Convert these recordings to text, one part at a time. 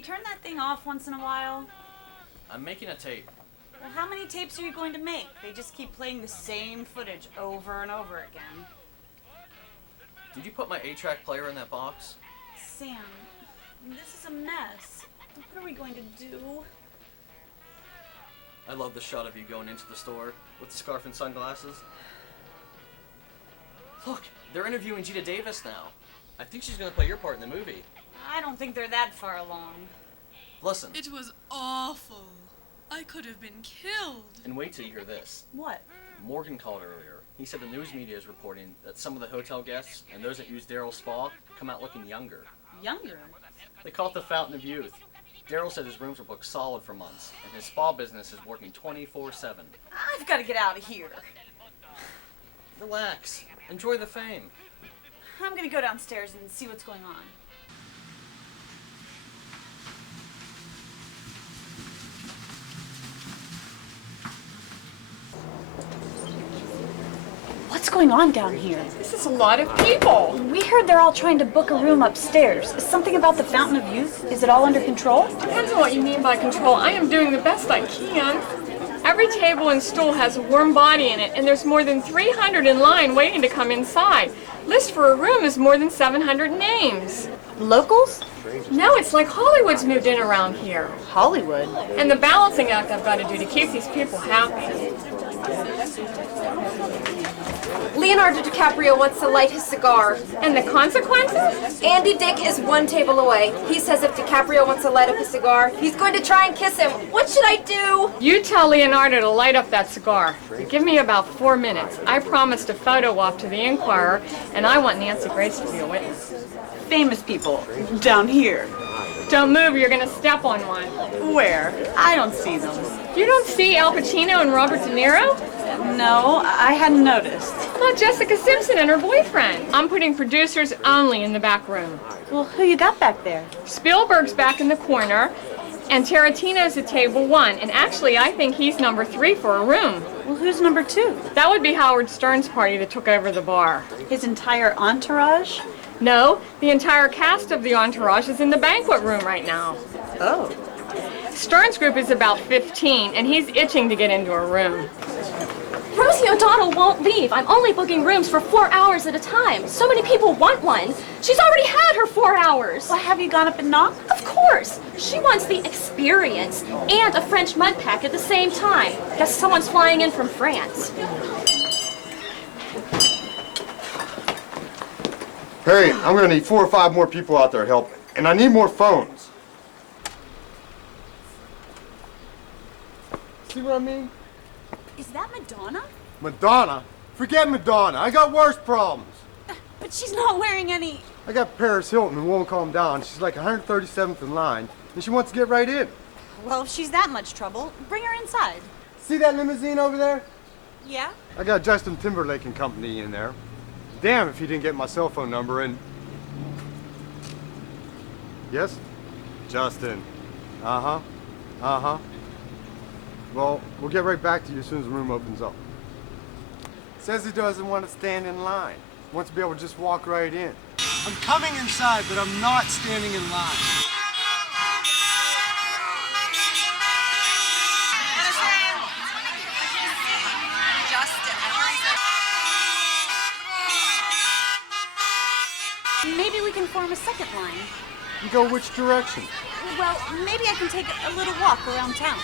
you turn that thing off once in a while? I'm making a tape. Well, how many tapes are you going to make? They just keep playing the same footage over and over again. Did you put my 8-track player in that box? Sam, this is a mess. What are we going to do? I love the shot of you going into the store with the scarf and sunglasses. Look, they're interviewing Gita Davis now. I think she's going to play your part in the movie. I don't think they're that far along. Listen. It was awful. I could have been killed. And wait till you hear this. What? Morgan called earlier. He said the news media is reporting that some of the hotel guests and those that use Daryl's spa come out looking younger. Younger? They call it the Fountain of Youth. Daryl said his rooms were booked solid for months, and his spa business is working 24/7. I've got to get out of here. Relax. Enjoy the fame. I'm going to go downstairs and see what's going on. What's going on down here? This is a lot of people. We heard they're all trying to book a room upstairs. Is something about the Fountain of Youth? Is it all under control? Depends on what you mean by control. I am doing the best I can. Every table and stool has a warm body in it, and there's more than 300 in line waiting to come inside. List for a room is more than 700 names. Locals? No, it's like Hollywood's moved in around here. Hollywood? And the balancing act I've got to do to keep these people happy. Leonardo DiCaprio wants to light his cigar. And the consequences? Andy Dick is one table away. He says if DiCaprio wants to light up his cigar, he's going to try and kiss him. What should I do? You tell Leonardo to light up that cigar. Give me about 4 minutes. I promised a photo op to the Inquirer, and I want Nancy Grace to be a witness. Famous people down here. Don't move, you're gonna step on one. Where? I don't see them. You don't see Al Pacino and Robert De Niro? No, I hadn't noticed. Not Jessica Simpson and her boyfriend. I'm putting producers only in the back room. Well, who you got back there? Spielberg's back in the corner, and Tarantino's at table 1, and actually I think he's number 3 for a room. Well, who's number 2? That would be Howard Stern's party that took over the bar. His entire entourage? No, the entire cast of the entourage is in the banquet room right now. Oh. Stern's group is about 15, and he's itching to get into a room. Rosie O'Donnell won't leave. I'm only booking rooms for 4 hours at a time. So many people want one. She's already had her 4 hours. Well, have you gone up and knocked? Of course. She wants the experience and a French mud pack at the same time. Guess someone's flying in from France. Hey, I'm gonna need 4 or 5 more people out there helping, and I need more phones. See what I mean? Is that Madonna? Madonna? Forget Madonna. I got worse problems. But she's not wearing any... I got Paris Hilton who won't calm down. She's like 137th in line, and she wants to get right in. Well, if she's that much trouble, bring her inside. See that limousine over there? Yeah? I got Justin Timberlake and company in there. Damn if he didn't get my cell phone number and... Yes? Justin. Uh-huh. Uh-huh. Well, we'll get right back to you as soon as the room opens up. Says he doesn't want to stand in line. Wants to be able to just walk right in. I'm coming inside, but I'm not standing in line. Maybe we can form a second line. You go which direction? Well, maybe I can take a little walk around town.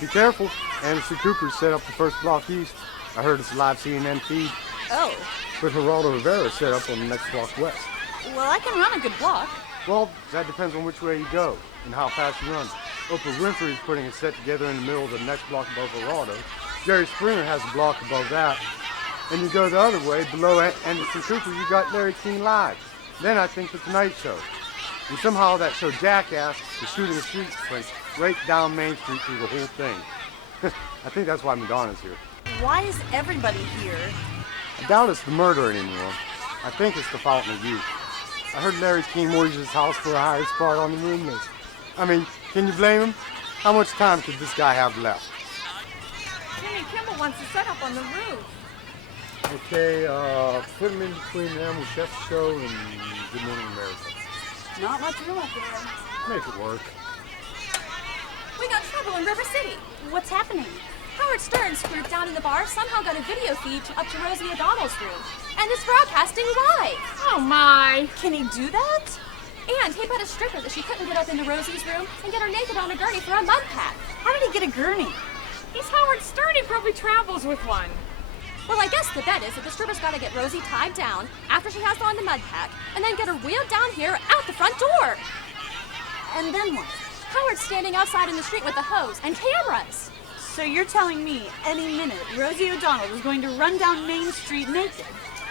Be careful. Anderson Cooper's set up the first block east. I heard it's a live CNN feed. Oh. But Geraldo Rivera set up on the next block west. Well, I can run a good block. Well, that depends on which way you go and how fast you run. Oprah Winfrey is putting a set together in the middle of the next block above Geraldo. Jerry Springer has a block above that. And you go the other way, below Anderson Cooper, you got Larry King Live. Then I think the Tonight Show. And somehow that show Jackass is shooting a street sequence right down Main Street through the whole thing. I think that's why Madonna's here. Why is everybody here? I doubt it's the murder anymore. I think it's the Fountain of Youth. I heard Larry King mortgaged his house for a higher spot on the room list. I mean, can you blame him? How much time could this guy have left? Jimmy Kimmel wants to set up on the roof. Okay, put him in between them with Chef's Show and Good Morning America. Not much room up there. Make it work. trouble in River City. What's happening? Howard Stern's group down in the bar somehow got a video feed up to Rosie O'Donnell's room, and is broadcasting live. Oh my! Can he do that? And he bet a stripper that she couldn't get up into Rosie's room and get her naked on a gurney for a mud pack. How did he get a gurney? He's Howard Stern, he probably travels with one. Well, I guess the bet is that the stripper's got to get Rosie tied down after she has on the mud pack, and then get her wheeled down here out the front door. And then what? Howard's standing outside in the street with a hose and cameras. So you're telling me any minute Rosie O'Donnell is going to run down Main Street naked?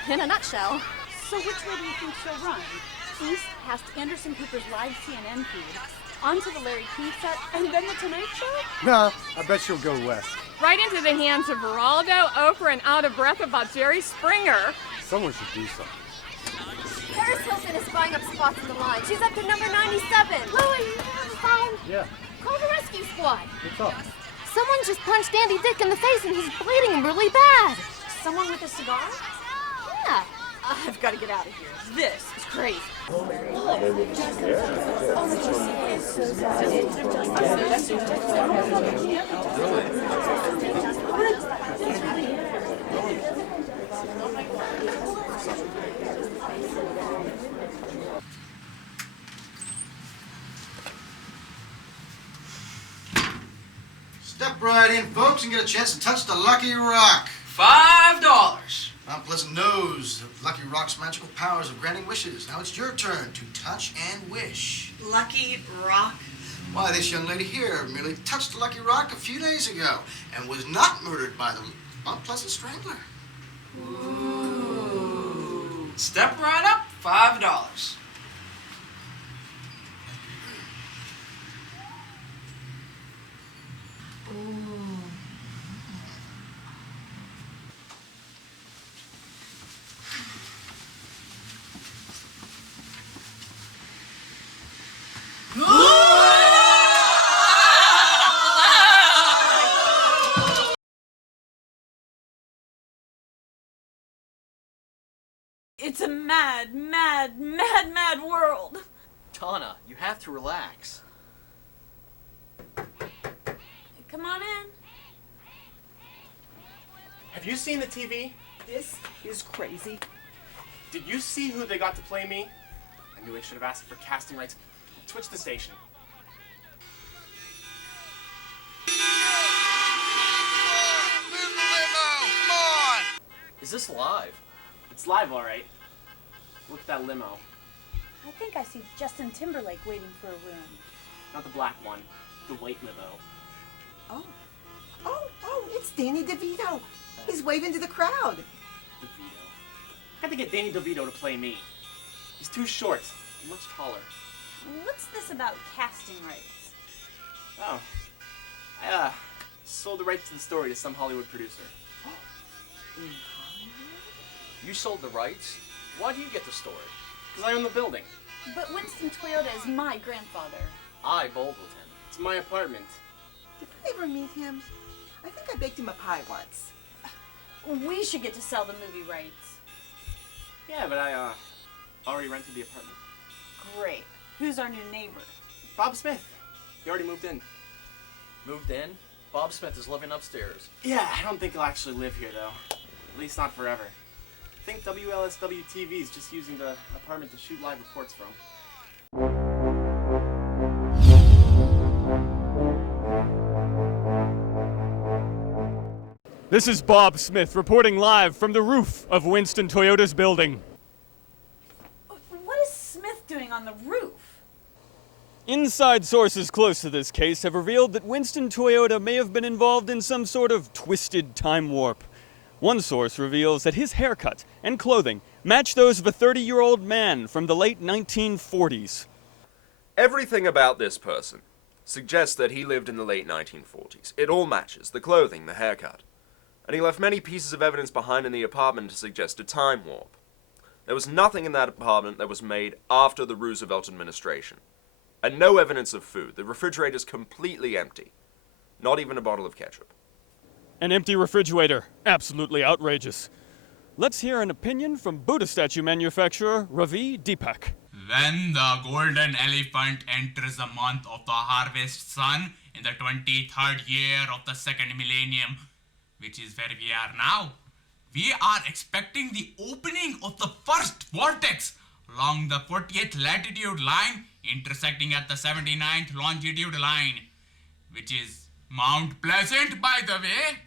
In a nutshell. So which way do you think she'll run? East past Anderson Cooper's live CNN feed, onto the Larry King set, and then the Tonight Show? Nah, I bet she'll go west. Right into the hands of Geraldo, Oprah, and out of breath about Jerry Springer. Someone should do something. Paris Hilton is buying up spots in the line. She's up to number 97. Louie, you have a phone? Yeah, Call the rescue squad. what's up? Someone just punched Andy Dick in the face and he's bleeding really bad. Someone with a cigar? Yeah. I've got to get out of here. This is crazy. Step right in, folks, and get a chance to touch the Lucky Rock. $5. Mount Pleasant knows the Lucky Rock's magical powers of granting wishes. Now it's your turn to touch and wish. Lucky Rock. Why, this young lady here merely touched the Lucky Rock a few days ago and was not murdered by the Mount Pleasant Strangler. Step right up, $5. It's a mad, mad, mad, mad world. Tana, you have to relax. Come on in. Have you seen the TV? This is crazy. Did you see who they got to play me? I knew I should have asked for casting rights. Switch the station. Is this live? It's live, all right. Look at that limo. I think I see Justin Timberlake waiting for a room. Not the black one, the white limo. Oh, it's Danny DeVito. He's waving to the crowd. DeVito. I had to get Danny DeVito to play me. He's too short. I'm much taller. What's this about casting rights? Oh. I, sold the rights to the story to some Hollywood producer. You sold the rights? Why do you get the story? Because I own the building. But Winston Toyota is my grandfather. I bowled with him. It's my apartment. Did I ever meet him? I think I baked him a pie once. We should get to sell the movie rights. Yeah, but I, already rented the apartment. Great. Who's our new neighbor? Bob Smith. He already moved in. Moved in? Bob Smith is living upstairs. Yeah, I don't think he'll actually live here, though. At least not forever. I think WLSW TV is just using the apartment to shoot live reports from. This is Bob Smith reporting live from the roof of Winston Toyota's building. What is Smith doing on the roof? Inside sources close to this case have revealed that Winston Toyota may have been involved in some sort of twisted time warp. One source reveals that his haircut and clothing match those of a 30-year-old man from the late 1940s. Everything about this person suggests that he lived in the late 1940s. It all matches: the clothing, the haircut. And he left many pieces of evidence behind in the apartment to suggest a time warp. There was nothing in that apartment that was made after the Roosevelt administration. And no evidence of food. The refrigerator's completely empty. Not even a bottle of ketchup. An empty refrigerator. Absolutely outrageous. Let's hear an opinion from Buddha statue manufacturer Ravi Deepak. When the golden elephant enters the month of the harvest sun, in the 23rd year of the second millennium, which is where we are now, we are expecting the opening of the first vortex along the 40th latitude line intersecting at the 79th longitude line, which is Mount Pleasant, by the way.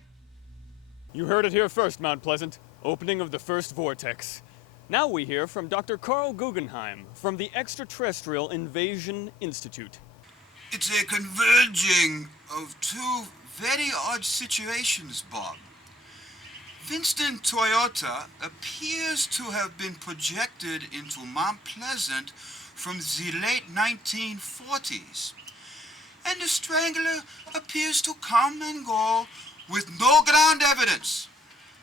You heard it here first, Mount Pleasant. Opening of the first vortex. Now we hear from Dr. Carl Guggenheim from the Extraterrestrial Invasion Institute. It's a converging of two very odd situations, Bob. Winston Toyota appears to have been projected into Mount Pleasant from the late 1940s. And the Strangler appears to come and go with no ground evidence,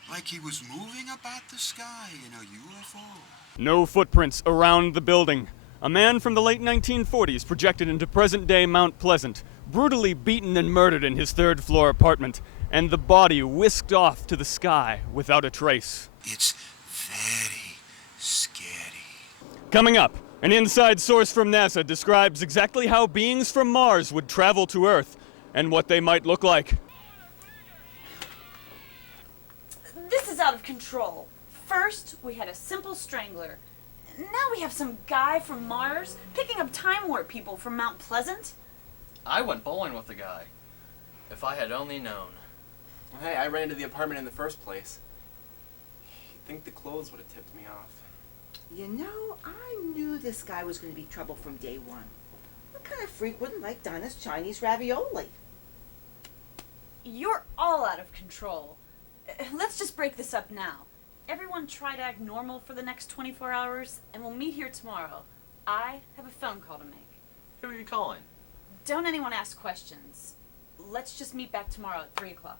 like he was moving about the sky in a UFO. No footprints around the building. A man from the late 1940s projected into present-day Mount Pleasant, brutally beaten and murdered in his third-floor apartment, and the body whisked off to the sky without a trace. It's very scary. Coming up, an inside source from NASA describes exactly how beings from Mars would travel to Earth and what they might look like. This is out of control. First, we had a simple strangler. Now we have some guy from Mars picking up time warp people from Mount Pleasant. I went bowling with the guy. If I had only known. Well, hey, I ran into the apartment in the first place. You'd think the clothes would have tipped me off. You know, I knew this guy was going to be trouble from day one. What kind of freak wouldn't like Donna's Chinese ravioli? You're all out of control. Let's just break this up now. Everyone try to act normal for the next 24 hours, and we'll meet here tomorrow. I have a phone call to make. Who are you calling? Don't anyone ask questions. Let's just meet back tomorrow at 3 o'clock.